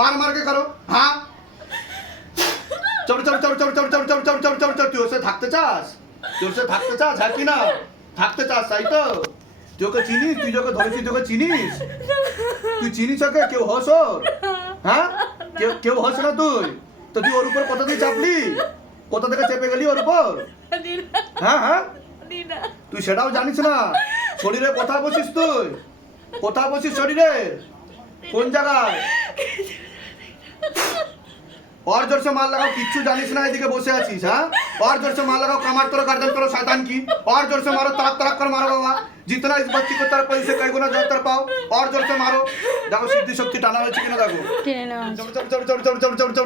मार मार के करो हाँ চল চল চল চল চল চল চল চল চল চল চল তুই ওর সাথে থাকতে চাস তুই ওর সাথে থাকতে চাস হ্যাঁ কি না থাকতে চাস তাই তো তুই ওকে চিনিস তুই যখন ধরেছিস তুই ওকে চিনিস তুই চিনিস ওকে কেউ হস ওর হ্যাঁ কেউ কেউ হস না তুই তো তুই ওর উপর কোথা দিয়ে চাপলি কোথা থেকে চেপে গেলি ওর উপর হ্যাঁ হ্যাঁ তুই সেটাও জানিস না শরীরে কোথায় বসিস তুই কোথায় বসিস শরীরে কোন জায়গায় और जोर से मार लगाओ किच्छु जानिस ना এদিকে বসে আছিস হ্যাঁ और जोर से मार लगाओ कमर तोड़ गर्दन तोड़ शैतान की और जोर से मारो तरफ तरफ कर मारो बाबा जितना इस बच्ची को तरफ पैसे कई गुना जोर तरफ पाओ और जोर से मारो দেখো সিদ্ধি শক্তি টানা হয়েছে কিনা দেখো চল চল চল চল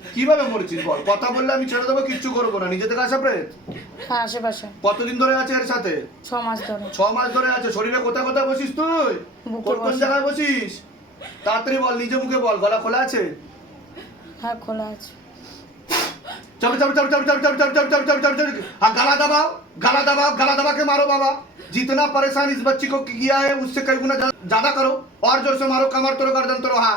কিভাবে মরেছিস বল কথা বললে আমি ছেড়ে দেবো কিচ্ছু করবো না নিজে থেকে আসা প্রেত হ্যাঁ আশেপাশে কতদিন ধরে আছে এর সাথে ছ মাস ধরে ছ মাস ধরে আছে শরীরে কোথায় কোথায় বসিস তুই বুকে কোন কোন বসি। জায়গায় বসিস তাড়াতাড়ি বল নিজে মুখে বল গলা খোলা আছে হ্যাঁ খোলা আছে चलो चलो चलो चलो चलो चलो चलो चलो चलो चलो चलो हाँ गला दबाओ गला दबाओ गला दबा के मारो बाबा जितना परेशान इस बच्ची को किया है उससे कई गुना ज्या- ज्यादा करो और जोर से मारो कमर तोड़ो गर्दन तोड़ो हाँ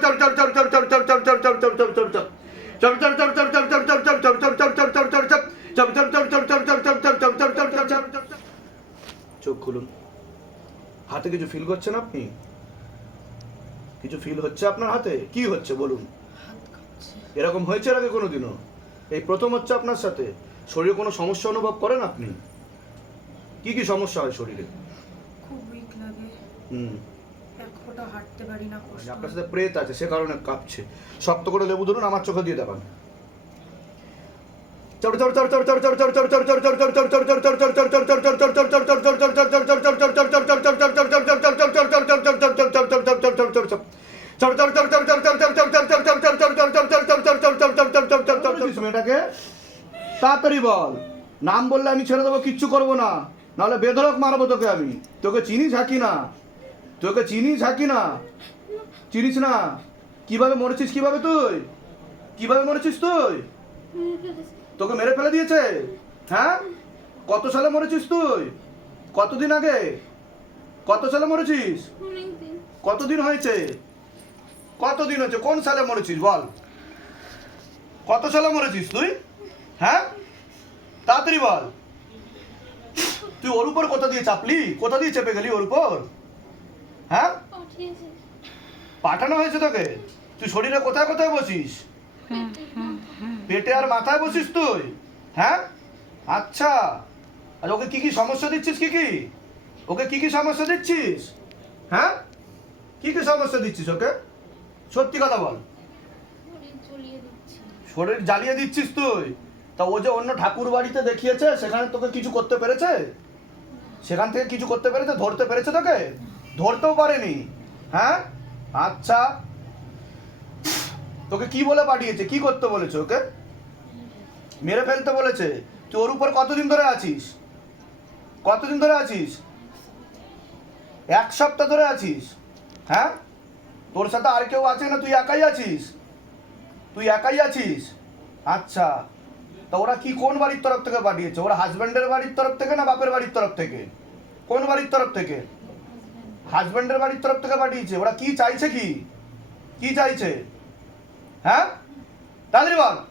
খুলুন হাতে কিছু ফিল করছেন আপনি? কিছু ফিল হচ্ছে আপনার হাতে? কি হচ্ছে বলুন। এরকম হয়েছে আগে কোনোদিনও? এই প্রথম হচ্ছে আপনার সাথে। শরীরে কোনো সমস্যা অনুভব করেন আপনি? কি কি সমস্যা হয় শরীরে? খুব উইক লাগে। হুম। হাঁটতে পারি না আপনার সাথে প্রেত আছে সে কারণে কাঁপছে। শক্ত করে লেবু ধরুন আমার চোখে দিয়ে দেখান। তাড়াতাড়ি বল নাম বললে আমি ছেড়ে দেবো কিচ্ছু করব না নাহলে বেধরক মারবো তোকে আমি তোকে চিনি ঝাঁকি না তোকে চিনি ঝাঁকি না চিনিস না কীভাবে মরেছিস কীভাবে তুই কীভাবে মরেছিস তুই তোকে মেরে ফেলে দিয়েছে। হ্যাঁ? কত সালে মরেছিস তুই? কতদিন আগে? কত সালে মরেছিস? কতদিন হয়েছে? কতদিন হয়েছে? কোন সালে মরেছিস বল? কত সালে মরেছিস তুই? হ্যাঁ? তাড়াতাড়ি বল। তুই ওর উপর কোথা দিয়ে চাপলি? কোথা দিয়ে চেপে গেলি ওর উপর? হ্যাঁ? পাঠানো হয়েছে তোকে? তুই শরীরে কোথায় কোথায় বসিস? হুম হুম হুম পেটে আর মাথায় বসিস তুই হ্যাঁ? আচ্ছা আর ওকে কি কি সমস্যা দিচ্ছিস কি কি? ওকে কি কি সমস্যা দিচ্ছিস হ্যাঁ? কি কি সমস্যা দিচ্ছিস ওকে? সত্যি কথা বল। শরীর জ্বালিয়ে দিচ্ছিস তুই? তা ও যে অন্য ঠাকুর বাড়িতে দেখিয়েছে সেখানে তোকে কিছু করতে পেরেছে? সেখান থেকে কিছু করতে পেরেছে ধরতে পেরেছে তোকে? ধরতেও পারেনি হ্যাঁ? আচ্ছা। তোকে কি বলে পাঠিয়েছে? কি করতে বলেছে ওকে? মেরে ফেলতে বলেছে। তুই ওর উপর কতদিন ধরে আছিস? কতদিন ধরে আছিস? এক সপ্তাহ ধরে আছিস। হ্যাঁ? তোর সাথে আর কেউ আছে না? তুই একাই আছিস? তুই একাই আছিস? আচ্ছা। তা ওরা কি, কোন বাড়ির তরফ থেকে পাঠিয়েছে? ওরা হাজব্যান্ডের বাড়ির তরফ থেকে না বাপের বাড়ির তরফ থেকে? কোন বাড়ির তরফ থেকে? হাজব্যান্ডের বাড়ির তরফ থেকে পাঠিয়েছে। ওরা কি চাইছে কি? কি চাইছে? হ্যাঁ? তাদের বল।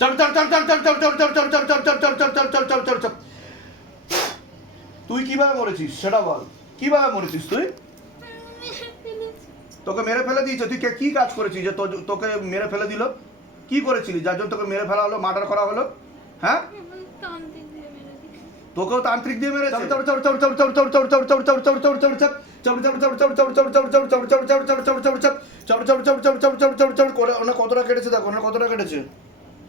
চল চল চল চল চল চল চল চল চল চল চল চল চল চল চল চল চল তুই কীভাবে মরেছিস সেটা বল কীভাবে মরেছিস তুই তোকে মেরে ফেলে দিয়েছে তুই কি কাজ করেছিস যে তোকে মেরে ফেলে দিল কি করেছিলি যার জন্য তোকে মেরে ফেলা হলো মার্ডার করা হলো হ্যাঁ তোকেও তান্ত্রিক দিয়ে মেরে করে ওনার কতটা কেটেছে দেখো ওনার কতটা কেটেছে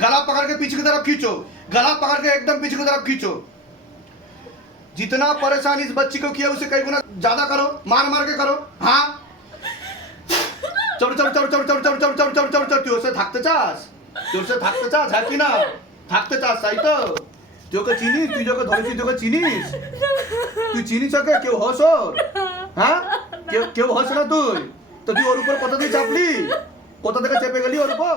गला पकड़ के पीछे की तरफ खींचो गला पकड़ के एकदम पीछे की तरफ खींचो जितना परेशान इस बच्ची को किया उसे कई गुना ज्यादा करो मार मार के करो हाँ চড় চড় চড় চড় চড় চড় চড় চড় চড় চড় চড় তুই ওর থাকতে চাস তুই ওর থাকতে চাস হ্যাঁ কি না থাকতে চাস তাই তো তুই ওকে চিনিস তুই ওকে ধরেছিস তুই ওকে চিনিস তুই চিনিস ওকে কেউ হস ওর হ্যাঁ কেউ কেউ হস না তুই তো তুই ওর উপর কোথা দিয়ে চাপলি কোথা থেকে চেপে গেলি ওর উপর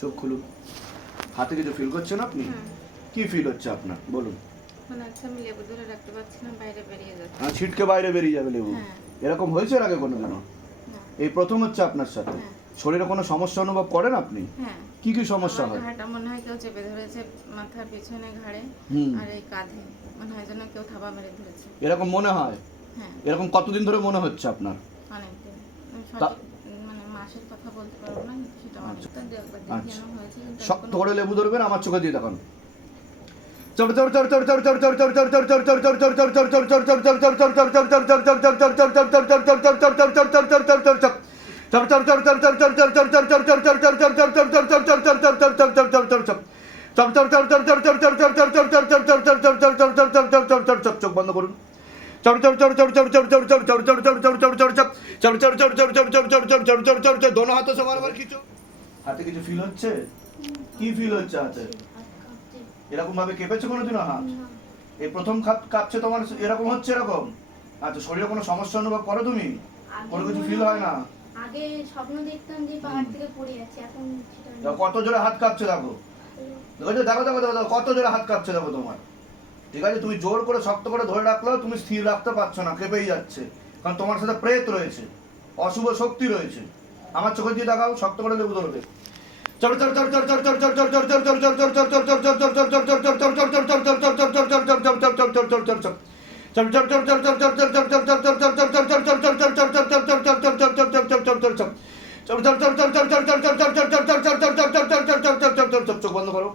চোখ খুলুন হাতে কিছু ফিল করছেন আপনি? কি ফিল হচ্ছে আপনার? বলুন। মনে হ্যাঁ ছিটকে বাইরে বেরিয়ে যাবে লেবু। হ্যাঁ। এরকম হয়েছে এর আগে কোনো দিনও এই প্রথম হচ্ছে আপনার সাথে। হ্যাঁ। শরীরে কোনো সমস্যা অনুভব করেন আপনি? হ্যাঁ। কি কি সমস্যা হয়? ঘাড়টা মনে হয় কেউ চেপে ধরেছে মাথার পিছনে ঘাড়ে। আর এই কাঁধে। মনে হয় যেন কেউ থাবা মেরে ধরেছে। এরকম মনে হয়? এরকম কতদিন ধরে মনে হচ্ছে আপনার? অনেকদিন। মাসের কথা বলতে পারব না কিন্তু সেটা অনেকটা দু একবার আচ্ছা। দেখানো হয়েছে কিন্তু শক্ত এখনো- করে লেবু ধরবেন আমার চোখে দিয়ে দেখান চোখ বন্ধ করুন দোনো হাতে সে বারবার কিছু হাতে কিছু ফিল হচ্ছে কি ফিল হচ্ছে হাতে এরকম ভাবে কেঁপেছে কোনোদিনও হাত এই প্রথম খাপ কাঁপছে তোমার এরকম হচ্ছে এরকম আচ্ছা শরীরে কোনো সমস্যা অনুভব করো তুমি কোনো কিছু ফিল হয় না আগে স্বপ্ন দেখতাম যে পাহাড় থেকে পড়ে যাচ্ছে এখন সেটা নেই। দেখো কত জোরে হাত কাঁপছে দেখো দেখো দেখো দেখো দেখো দেখো, কত জোরে হাত কাঁপছে দেখো তোমার ঠিক আছে তুমি জোর করে শক্ত করে ধরে রাখলেও তুমি স্থির রাখতে পারছ না কেঁপেই যাচ্ছে কারণ তোমার সাথে প্রেত রয়েছে অশুভ শক্তি রয়েছে আমার চোখে দিয়ে দেখাও শক্ত করে লেবু ধরবে চল চল চল চল চল চল চল চল চল চল চল চল চল চল চল চোখ বন্ধ করো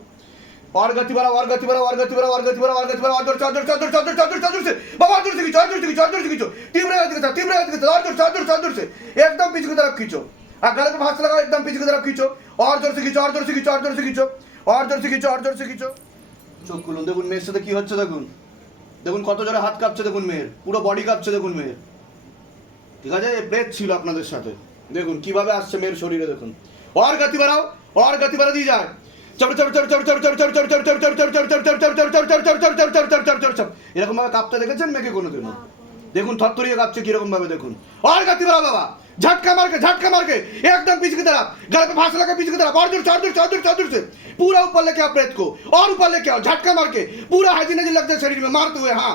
जोर से और जोर से और जोर से और जोर से और जोर से बाबा और जोर से खींचो और जोर से खींचो और जोर से खींचो तीव्र गति के साथ तीव्र गति के साथ और जोर से और जोर से और जोर से एकदम पीछे की तरफ खींचो और गले पे हाथ लगाओ एकदम पीछे की तरफ खींचो और जोर से खींचो और जोर से खींचो और जोर से खींचो और जोर से खींचो और जोर से खींचो চোখ খুলুন দেখুন মেয়ের সাথে কি হচ্ছে দেখুন দেখুন কত জোরে হাত কাঁপছে দেখুন মেয়ের পুরো বডি কাঁপছে দেখুন মেয়ের ঠিক আছে এই প্রেত ছিল আপনাদের সাথে দেখুন কিভাবে আসছে মেয়ের শরীরে দেখুন और गति बढ़ाओ और गति बढ़ा दी जाए এরকম ভাবে কাঁপতে দেখেছেন মেয়েকে কোনোদিনও দেখুন থরথরিয়ে কাঁপছে কিরকম ভাবে দেখুন और गति बढ़ा बाबा झटका मार के झटका मार के एकदम पीछे की तरफ गले पे फांस लगा पीछे की तरफ और दूर से और दूर से और दूर से और दूर से पूरा ऊपर लेके आओ प्रेत को और ऊपर लेके आओ झटका मार के पूरा हाजी नजी लगते शरीर में मारते हुए हाँ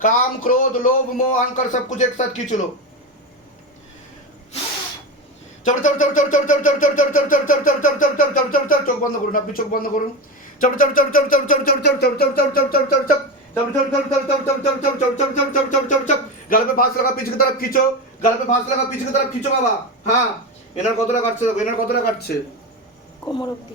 काम क्रोध लोभ मोह अहंकार सब कुछ एक साथ खींच लो চড় চড় চড় চড় চড় চড় চড় চড় চড় চড় চড় চড় চড় চড় চড় চড় চড় চড় চোখ বন্ধ করুন আপনি চোখ বন্ধ করুন চড় চড় চড় চড় চড় চড় চড় চড় চড় চড় চড় চড় চড় চড় চড় गल पे फांस लगा पीछे की तरफ खींचो गल पे फांस लगा पीछे की तरफ खींचो बाबा हाँ এনার কতটা কাটছে দেখো এনার কতটা কাটছে কোমর অব্দি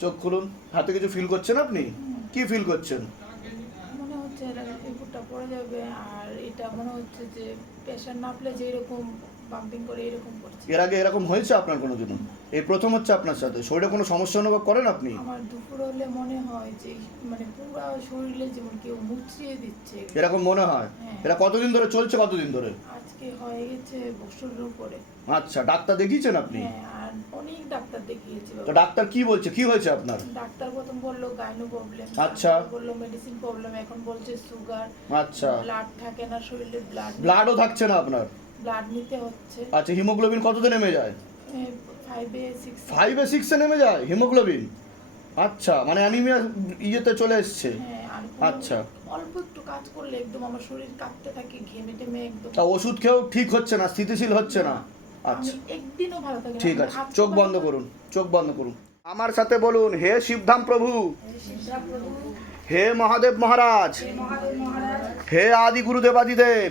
চোখ খুলুন হাতে কিছু ফিল করছেন আপনি কি ফিল করছেন মনে হচ্ছে আর এটা মনে হচ্ছে যে প্রেশার মাপলে যেরকম এরকম করে এরকম করছে। এর আগে এরকম হয়েছে আপনার কোনোদিনও এই প্রথম হচ্ছে আপনার সাথে। শরীরে কোনো সমস্যা অনুভব করেন আপনি? আমার দুপুর হলে মনে হয় যে মানে পুরো শরীরে যেমন কেউ মুচড়িয়ে দিচ্ছে। এরকম মনে হয়? এটা কতদিন ধরে চলছে কতদিন ধরে? আজকে হয়ে গেছে বছরের উপরে। আচ্ছা ডাক্তার দেখিয়েছেন আপনি? হ্যাঁ আর অনেক ডাক্তার দেখিয়েছি তো ডাক্তার কি বলছে? কি হয়েছে আপনার? ডাক্তার প্রথম বলল গাইনো প্রবলেম আচ্ছা। বলল মেডিসিন প্রবলেম এখন বলছে সুগার আচ্ছা। ব্লাড থাকে না শরীরে ব্লাড ব্লাডও থাকছে না আপনার? ব্লাড নিতে হচ্ছে। আচ্ছা হিমোগ্লোবিন কততে নেমে যায়? ফাইভে সিক্স নেমে যায় হিমোগ্লোবিন? আচ্ছা মানে অ্যানিমিয়া ইয়েতে চলে এসছে। হ্যাঁ আচ্ছা। অল্প একটু কাজ করলে একদম আমার শরীর কাঁপতে থাকে ঘেমে টেমে একদম। তা ওষুধ খেয়েও ঠিক হচ্ছে না স্থিতিশীল হচ্ছে না? আচ্ছা। একদিনও ভালো থাকি। ঠিক আছে চোখ বন্ধ করুন চোখ বন্ধ করুন। আমার সাথে বলুন হে শিবধাম প্রভু। হে মহাদেব মহারাজ। হে আদি গুরুদেবাদিদেব।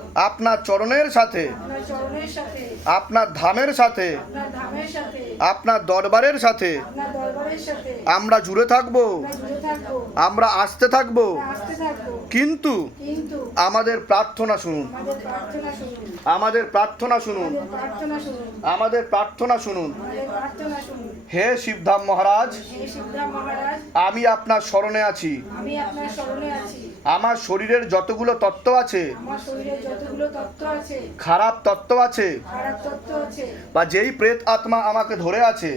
আপনার চরণের সাথে আপনার ধামের সাথে আপনার দরবারের সাথে আমরা জুড়ে থাকব আমরা আসতে থাকব। কিন্তু আমাদের প্রার্থনা শুনুন। আমাদের প্রার্থনা শুনুন। আমাদের প্রার্থনা শুনুন। হে শিবধাম মহারাজ আমি আপনার স্মরণে আছি। আমার শরীরের যতগুলো তত্ত্ব আছে খারাপ তত্ত্ব আছে বা যেই প্রেত আত্মা আমাকে ধরে আছে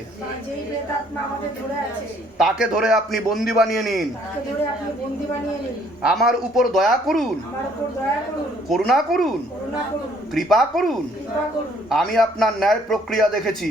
তাকে ধরে আপনি বন্দি বানিয়ে নিন। আমার উপর দয়া করুন। করুণা করুন। কৃপা করুন। আমি আপনার ন্যায় প্রক্রিয়া দেখেছি।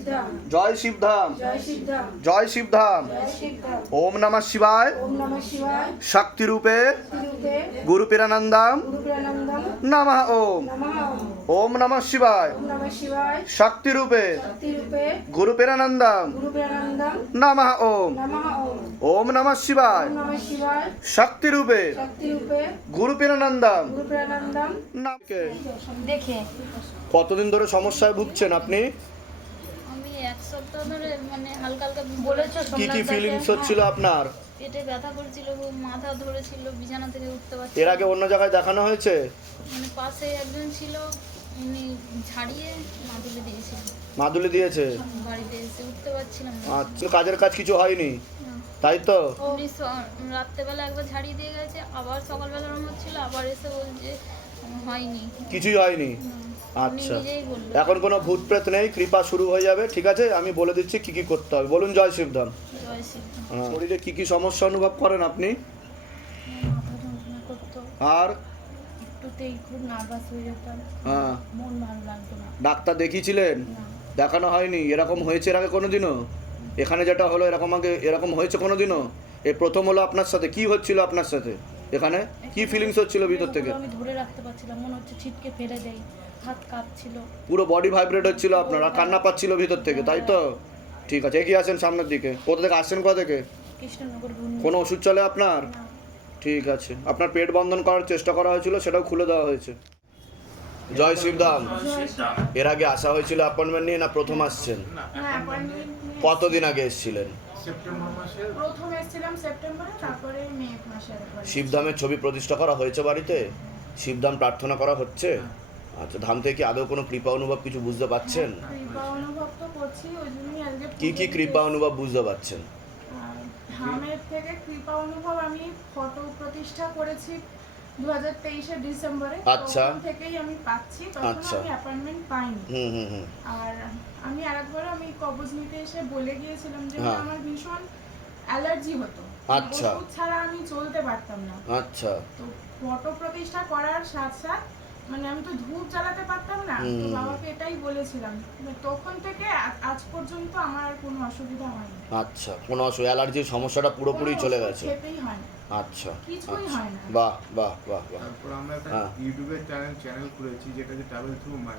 জয় শিবধাম। জয় শিবধাম। ওম নম শিবায়। শক্তি রূপে গুরু পিরানন্দম নম ওম। ওম। নম শিবায়। শক্তি রূপে গুরু পিরানন্দম নম ওম। ওম। নম শিবায়। শক্তি রূপে গুরু পিরানন্দম কতদিন ধরে সমস্যায় ভুগছেন আপনি? ধরে মানে হালকা হালকা বলেছ কি কি ফিলিংস হচ্ছিল আপনার? পেটে ব্যথা করছিল মাথা ধরেছিল বিছানা থেকে উঠতে পারছি এর আগে অন্য জায়গায় দেখানো হয়েছে? মানে পাশে একজন ছিল উনি ঝাড়িয়ে মাদুলে দিয়েছিল। মাদুলি দিয়েছে? বাড়িতে এসে উঠতে পারছিলাম না। আচ্ছা কাজের কাজ কিছু হয়নি? তাই তো? উনি রাত্রেবেলা একবার ঝাড়িয়ে দিয়ে গেছে আবার সকালবেলা ওরম হচ্ছিল আবার এসে বলছে হয়নি। কিছুই হয়নি? আচ্ছা। এখন কোনো ভূত প্রেত নেই কৃপা শুরু হয়ে যাবে ঠিক আছে? আমি বলে দিচ্ছি কি কি করতে হবে। বলুন জয় শিবধাম। হ্যাঁ। শরীরে কি কি সমস্যা অনুভব করেন আপনি? করতো। আর? হয়ে হ্যাঁ। ডাক্তার দেখিয়েছিলেন? দেখানো হয়নি। এরকম হয়েছে এর আগে কোনোদিনও? এখানে যেটা হলো এরকম আগে এরকম হয়েছে কোনোদিনও? এ প্রথম হলো আপনার সাথে। কি হচ্ছিল আপনার সাথে? এখানে? কি ফিলিংস হচ্ছিল ভিতর থেকে? আমি ধরে রাখতে পারছিলাম। মনে হচ্ছে ছিটকে ফেলে দেয়। হাত কাঁপছিল। পুরো বডি ভাইব্রেট হচ্ছিল আপনার আর কান্না পাচ্ছিল ভিতর থেকে তাই তো? ঠিক আছে এগিয়ে আসেন সামনের দিকে। কোথা থেকে আসছেন কোথা থেকে? কৃষ্ণনগর কোনো ওষুধ চলে আপনার? ঠিক আছে। আপনার পেট বন্ধন করার চেষ্টা করা হয়েছিল সেটাও খুলে দেওয়া হয়েছে। জয় শিবধাম। এর আগে আসা হয়েছিল অ্যাপয়েন্টমেন্ট নিয়ে না প্রথম আসছেন? কতদিন আগে এসেছিলেন? প্রথম এসেছিলাম সেপ্টেম্বরে তারপরে মে মাসে একবার শিবধামের ছবি প্রতিষ্ঠা করা হয়েছে বাড়িতে? শিবধাম প্রার্থনা করা হচ্ছে? আচ্ছা ধাম থেকে আদৌ কোনো কৃপা অনুভব কিছু বুঝতে পাচ্ছেন কৃপা অনুভব তো করছি ওই জন্যই আজকে কি কি কৃপা অনুভব বুঝতে পাচ্ছেন আর ধামের থেকে কৃপা অনুভব আমি ফটো প্রতিষ্ঠা করেছি দু হাজার তেইশে ডিসেম্বরে আচ্ছা। থেকেই আমি পাচ্ছি তখন আচ্ছা। আমি অ্যাপয়েন্টমেন্ট পাইনি হুম হুম হুম আর আমি আরেকবার আমি কবজ নিতে এসে বলে গিয়েছিলাম যে হ্যাঁ। আমার ভীষণ অ্যালার্জি হতো আচ্ছা। ছাড়া আমি চলতে পারতাম না আচ্ছা তো ফটো প্রতিষ্ঠা করার সাথ সাথ মানে আমি তো ধূপ জ্বালাতে পারতাম না তো বাবাকে এটাই বলেছিলাম। মানে তখন থেকে আজ পর্যন্ত আমার আর কোনো অসুবিধা হয়নি। আচ্ছা কোনো অসু অ্যালার্জির সমস্যাটা পুরোপুরি চলে গেছে? খেতেই হয় না আচ্ছা কিছুই আচ্ছা। হয় না। বাহ বাহ বাহ বাহ। তারপর আমরা একটা হ্যাঁ। ইউটিউবের চ্যানেল চ্যানেল খুলেছি যেটা যে ট্রাভেল থ্রু মাই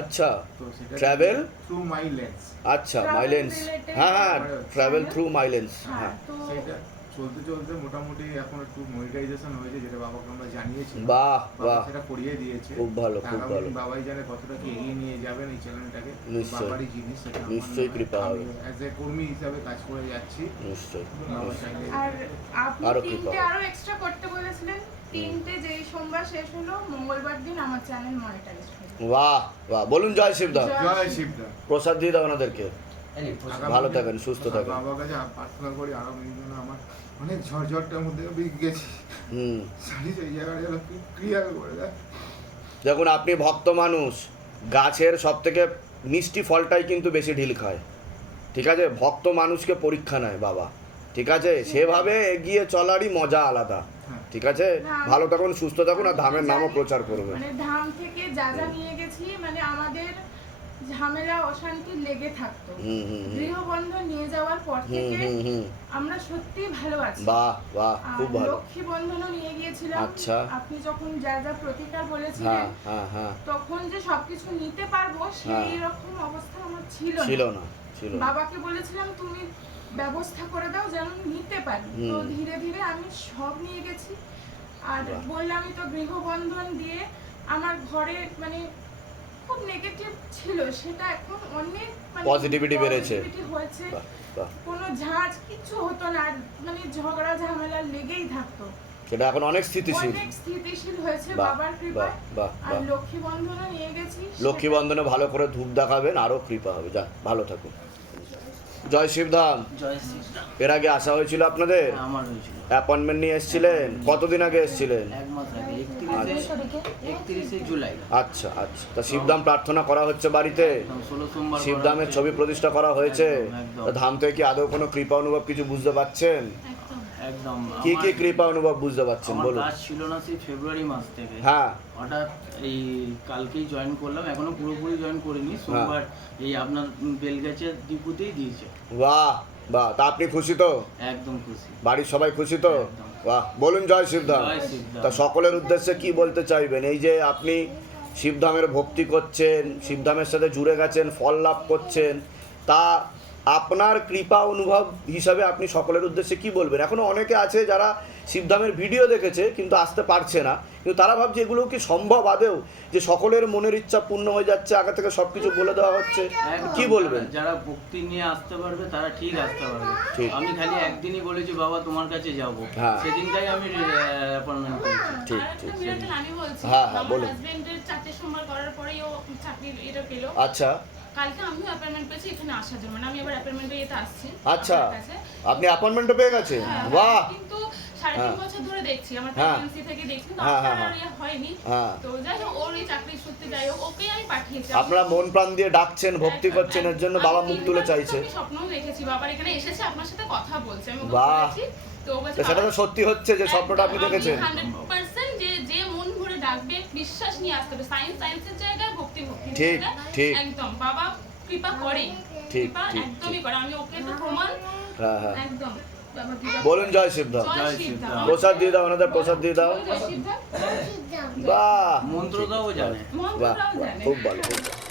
আচ্ছা। তো সেটা Travel? থ্রু মাই লেন্স আচ্ছা Travel মাইলেন্স হ্যাঁ হ্যাঁ ট্রাভেল থ্রু মাইলেন্স হ্যাঁ হ্যাঁ। সেটা চলতে চলতে মোটামুটি এখন একটু মনিটাইজেশন হয়েছে যেটা বাবাকে আমরা জানিয়েছি বাহ বাহ। সেটা করিয়ে দিয়েছে। খুব ভালো, খুব ভালো। বাবাই জানে কতটা কি এগিয়ে নিয়ে যাবেন এই চ্যানেলটাকে বাবারই জিনিস সেটা নিশ্চয়ই কৃপা হবে। অ্যাজ এ কর্মী হিসাবে কাজ করে যাচ্ছি। নিশ্চয়ই আর আপনি আরও তিনটে আরও এক্সট্রা করতে বলেছিলেন। তিনটে যেই সোমবার শেষ হলো মঙ্গলবার দিন আমার চ্যানেল মনিটাইজ বাহ বাহ। বলুন জয় শিবদা জয় শিবদা প্রসাদ দিয়ে দাও ওনাদেরকে। ভালো থাকেন, সুস্থ থাকেন। বাবার কাছে প্রার্থনা করি দিনে আমার অনেক ঝড়ঝড়টার মধ্যে গেছি। হুম। সারি সেই জায়গাটা যেন ক্লিয়ার করে দেয় দেখুন আপনি ভক্ত মানুষ গাছের সব থেকে মিষ্টি ফলটাই কিন্তু বেশি ঢিল খায়। ঠিক আছে? ভক্ত মানুষকে পরীক্ষা নেয় বাবা। ঠিক আছে? সেভাবে এগিয়ে চলারই মজা আলাদা। ঠিক আছে? ভালো থাকুন সুস্থ থাকুন আর ধামের নামও প্রচার করবেন মানে ধাম থেকে যা যা নিয়ে গেছি মানে আমাদের ঝামেলা অশান্তি লেগে থাকতো। গৃহবন্ধন নিয়ে যাওয়ার পর থেকে আমরা সত্যি ভালো আছি। বাহ বাহ খুব ভালো। লক্ষ্মী বন্ধনও নিয়ে গিয়েছিলাম। আচ্ছা। আপনি যখন যা যা প্রতিকার হ্যাঁ বলেছিলেন হ্যাঁ হ্যাঁ তখন যে সবকিছু নিতে পারব সেই রকম অবস্থা আমার ছিল। ছিল না ছিল বাবাকে বলেছিলাম তুমি ব্যবস্থা করে দাও যেন নিতে পারি। তো ধীরে ধীরে আমি সব নিয়ে গেছি। আর বাহ। বললামই তো গৃহবন্ধন দিয়ে আমার ঘরে মানে খুব নেগেটিভ ছিল সেটা এখন অনেক মানে Positivity বেড়েছে। হয়েছে। কোনো ঝাঁজ কিচ্ছু হতো না মানে ঝগড়া ঝামেলা লেগেই থাকতো। সেটা এখন অনেক স্থিতিশীল। অনেক স্থিতিশীল হয়েছে বাবার কৃপায়। আর লক্ষ্মী বন্ধনও নিয়ে গেছি লক্ষ্মী বন্ধনে ভালো করে ধূপ দেখাবেন আরও কৃপা হবে। যা ভালো থাকুন। জয় শিবধাম। জয় শ্রীরাম এর আগে আসা হয়েছিল আপনাদের? আমার হয়েছিল। অ্যাপয়েন্টমেন্ট নিয়ে এসেছিলেন? কতদিন আগে এসেছিলেন? এক মাস আগে একত্রিশে একত্রিশে জুলাই। আচ্ছা আচ্ছা। তা শিবধাম প্রার্থনা করা হচ্ছে বাড়িতে? শিবধামের ছবি প্রতিষ্ঠা করা হয়েছে। ধাম থেকে কি আদৌ কোনো কৃপা অনুভব কিছু বুঝতে পারছেন একদম। কি কি কৃপা অনুভব বুঝতে পারছেন বলুন। কাজ ছিল না সেই ফেব্রুয়ারি মাস থেকে। হ্যাঁ। হঠাৎ এই কালকেই জয়েন করলাম। এখনও পুরোপুরি জয়েন করিনি। সোমবার এই আপনার বেলগাছের ডিপুতেই দিয়েছে। বাহ! বাহ তা আপনি খুশি তো? একদম খুশি। বাড়ির সবাই খুশি তো? বাহ বলুন জয় শিবধাম। তা সকলের উদ্দেশ্যে কি বলতে চাইবেন? এই যে আপনি শিবধামের ভক্তি করছেন শিবধামের সাথে জুড়ে গেছেন ফল লাভ করছেন তা আপনার কৃপা অনুভব হিসাবে আপনি সকলের উদ্দেশ্যে কি বলবেন? এখনও অনেকে আছে যারা শিবধামের ভিডিও দেখেছে কিন্তু আসতে পারছে না। কিন্তু তারা ভাবছে এগুলো কি সম্ভব আদেও যে সকলের মনের ইচ্ছা পূর্ণ হয়ে যাচ্ছে আগে থেকে সব কিছু বলে দেওয়া হচ্ছে। কি বলবেন? যারা- ভক্তি নিয়ে আসতে পারবে তারা ঠিক আসতে পারবে। ঠিক। আমি খালি একদিনই বলেছি বাবা তোমার কাছে যাব। হ্যাঁ। সেদিনটাই আমি অ্যাপয়েন্টমেন্ট করেছি। ঠিক ঠিক আমি বলছি হ্যাঁ, হ্যাঁ, বলুন। হাজবেন্ডের সোমবার করার পরেই ও চাকরি এটা পেল। আচ্ছা। কালকে আমিও অ্যাপয়েন্টমেন্ট পেয়েছি এখানে আসার জন্য। মানে আমি আবার অ্যাপয়েন্টমেন্টে এতে আসছি। আচ্ছা আপনি অ্যাপয়েন্টমেন্টও পেয়ে গেছেন? হ্যাঁ, বাহ! কিন্তু সাড়ে তিন হ্যাঁ। বছর ধরে দেখছি আমার হ্যাঁ। প্রেগন্যান্সি থেকে দেখছি হ্যাঁ, আমার হ্যাঁ, ইয়ে হয়নি। হ্যাঁ। তো যাই হোক ওর এই চাকরির সূত্রে যাই হোক ওকেই আমি পাঠিয়েছি। আপনারা মন প্রাণ দিয়ে ডাকছেন ভক্তি করছেন এর জন্য বাবা মুখ তুলে চাইছে। আমি স্বপ্নও দেখেছি বাবার এখানে এসেছে আপনার সাথে কথা বলছে আমি ওকে বাহ। সেটা তো সত্যি হচ্ছে যে স্বপ্নটা আপনি দেখেছেন। 100% যে যে মন ভরে ডাকবে বিশ্বাস নিয়ে আসতে হবে। সায়েন্স সায়েন্সের জায়গায় ঠিক, ঠিক। একদম বাবা কৃপা করে ঠিক, ঠিক, একদমই করে আমি ওকে তো প্রমাণ হ্যাঁ হ্যাঁ। একদম বলুন জয় শিবধাম। প্রসাদ দিয়ে দাও ওনাদের প্রসাদ দিয়ে দাও। জয় মন্ত্র বাহ। জানে। বাহ জানে। খুব ভালো খুব ভালো।